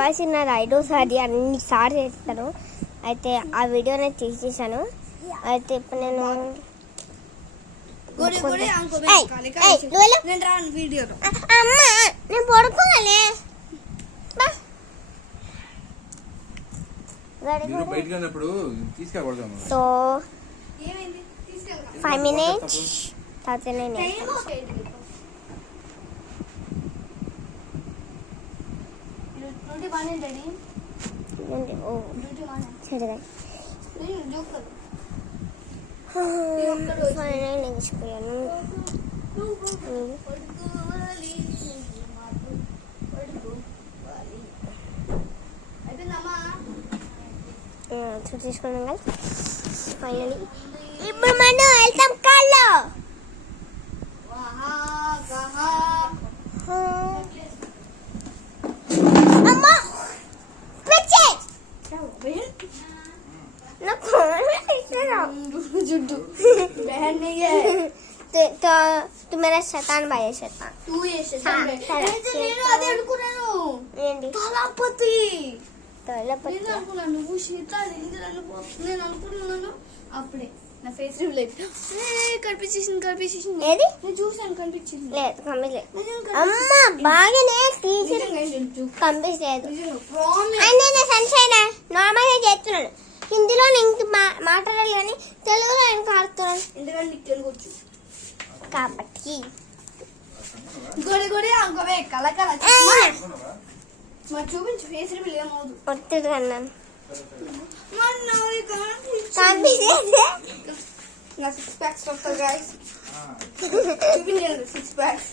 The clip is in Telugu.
వాయిస్ నాది ఐదోసారి అన్నిసార్లు చేస్తాను. అయితే ఆ వీడియో నేను తీసేసాను. అయితే ఇప్పుడు నేను నేను పడుకోవాలి. సో 5 minutes తర్వాత నేను సరే నెగిసిపోయాను. తీసుకున్నాం కదా ఫైనలీ. ఇప్పుడు మనం వెళ్తాం కాల్లో. అమ్మా तू मेरा शैतान भाई है. शैतान तू ये शैतान నువ్వు శీతాలు నేను అనుకున్నాను. అప్పుడే నా ఫేస్ రివ్యూలేదు. కనిపించేసింది ఏది నేను చూసాను. కనిపించింది లేదు కనిపించలేదు. అమ్మ బాగానే కనిపించలేదు. నేను సన్షైన్ నార్మల్గా చేస్తున్నాను. హిందీలో నేను మాట్లాడాలి కానీ తెలుగులో నేను కాడుతున్నాను. ఎందుకంటే నీకు తెలుగు వచ్చు కాబట్టి గొడి అంకవే కలకల మరి చూపించు. ఫేస్ రివ్యూ ఏమవుదు వస్తుంది అన్నాను. నా 6 packs వస్తా గైస్. చూపించండి 6 packs.